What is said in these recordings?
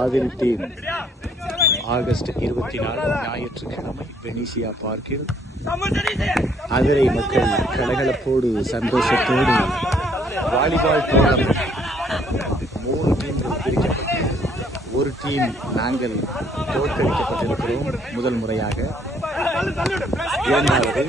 Adil team August 24 ஞாயிற்றுக்கிழமை Venezia பார்க்கில் அதிரை மக்கள் கலகலப்போடு சந்தோஷத்தோடு வாலிபால் டோர்னமெண்ட் 3 டீம்கள் பிரிக்கப்பட்டு ஒரு டீம் நாங்கள் தோற்கடிக்கப்பட்டிருக்கிறோம். முதல் முறையாக இரண்டாவது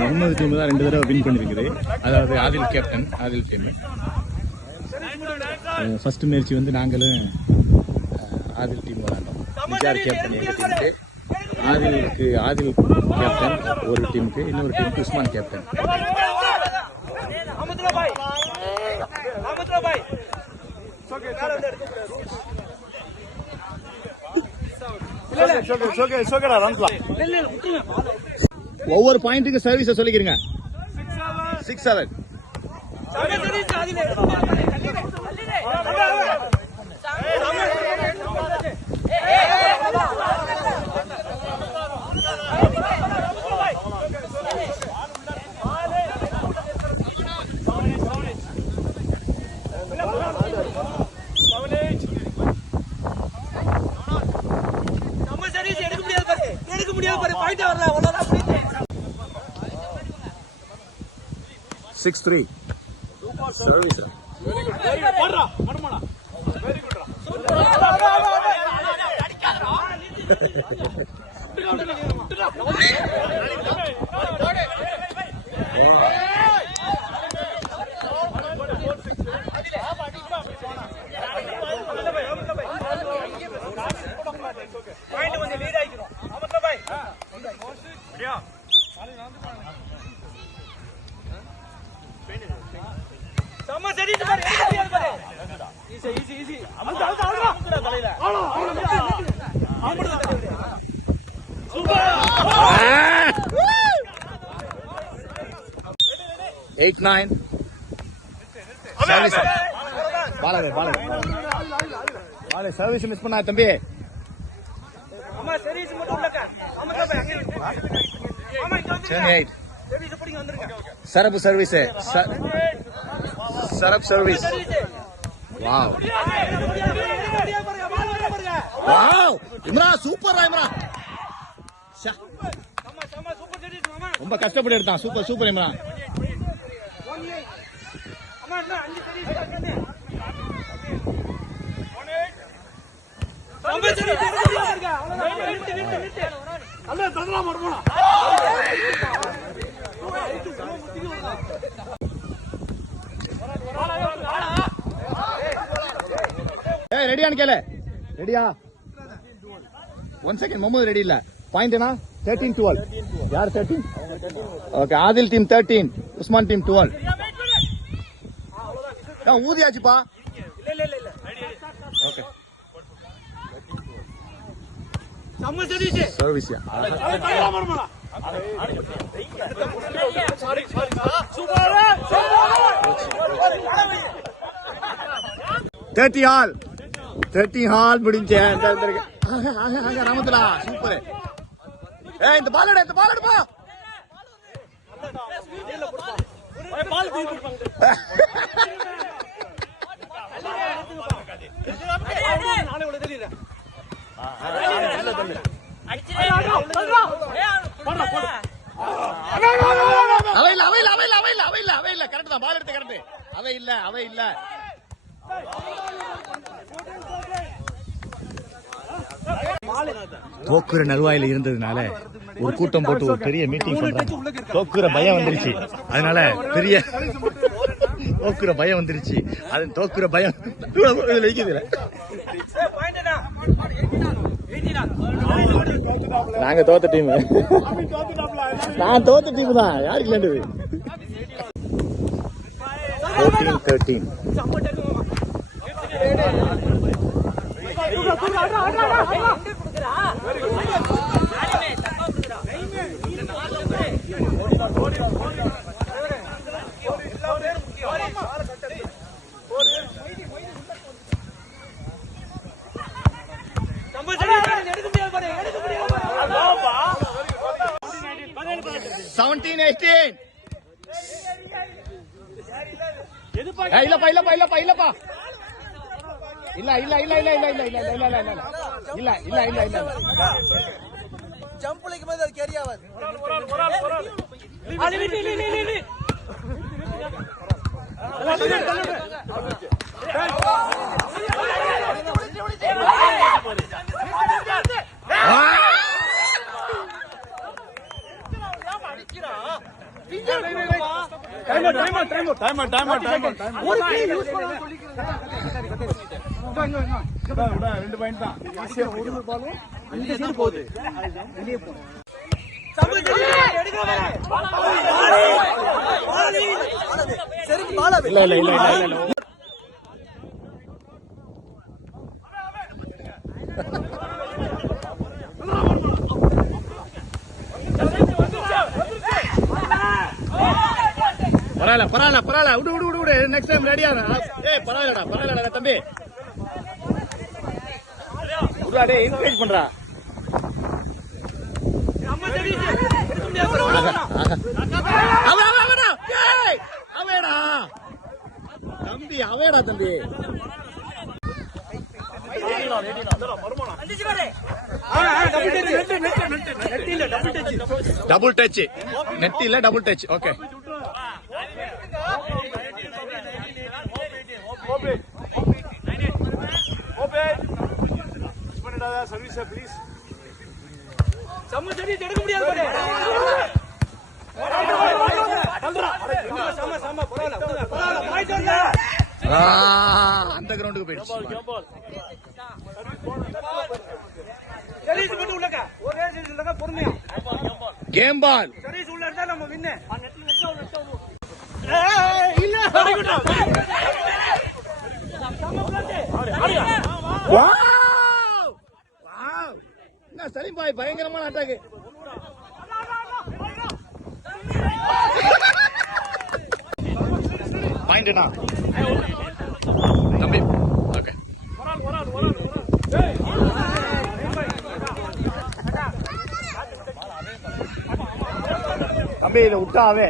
முகமது டீம் தான் 2 தடவை வின் பண்ணிருக்குது. அதாவது Adil captain Adil team. First match வந்து நாங்களும் ஆதில் டீம் விளையாண்டோம். நிஜார் கேப்டன் எங்க டீமுக்கு, ஆதில் கேப்டன் ஒரு டீமுக்கு, இன்னொரு டீமுக்கு உஸ்மான் கேப்டன். ஒவ்வொரு பாயிண்ட்டுக்கு சர்வீஸ சொல்லிக்கிறீங்க. 6-7 6-3 service. Very good. Easy. 8-9 service. பாலே சர்வீஸ் மிஸ் பண்ணா தம்பி. அம்மா சர்வீஸ் மட்டும் உள்ளக்க. அம்மா அம்மா 8 சர்வீஸ் போடிங்க வந்திருங்க. சரப் சர்வீஸ். சரப் service. Wow Imran, super Imran. ரொம்ப கஷ்டப்பட்டு எடுத்தான். சூப்பர் இம்ரான். ரெடியான்னு கேளு. ரெடியா? 1 செகண்ட். முகமது ரெடி இல்ல. பாயிண்ட் என்ன? 13-12. யார் 13? Okay, Adil team 13, Usman team 12. ஊதியாச்சுப்பா. Okay service. 30 ஹால் முடிஞ்சேன். ராமத்துலா சூப்பர். இந்த பால் எடுப்பா. அவை இல்ல கரெக்ட் தான். பால் எடுத்து கரெக்ட். அவை இல்ல. தோக்குற நல்வாயில இருந்ததுனால ஒரு கூட்டம் போட்டு ஒரு பெரிய மீட்டிங் பண்றாங்க. தோக்குற பயம் வந்துருச்சு. அதனால பெரிய தோக்குற பயம் வந்துருச்சு. அது தோக்குற பயம் வைக்குது. நாங்க தோத்த டீம். நான் தோத்த டீம் தான். யாருக்கு விளையாண்டது? 14-13. எடுக்க முடியாது. 18. இல்லப்பா. இல்ல. ஜம்ப் லைக் மாதிரி அது கேரி ஆகாது. பரவாயில்ல விடு நெக்ஸ்ட் டைம் ரெடியா பரவாயில்லடா தம்பி விடுடா என்கரேஜ் பண்றா அவேடா தம்பி டபுள் டச் நெட் இல்ல double touch okay service please சமச்சடி எடுக்க முடியாது அந்த கிரவுண்டுக்கு போயிடுச்சு கேம் பால் சலீம் பாய் பயங்கரமான அட்டாக்கு பாயிண்ட்னா தம்பி ஓகே தம்பி இதை விட்டாவே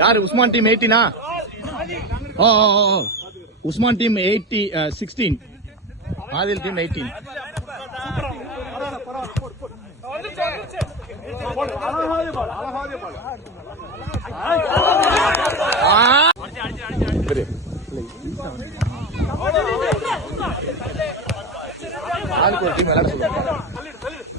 யாரு Usman team 18 Usman team 16 Adil team 18 ஆளுக்கு ஒரு டீம் விளையாட சொல்லுங்க.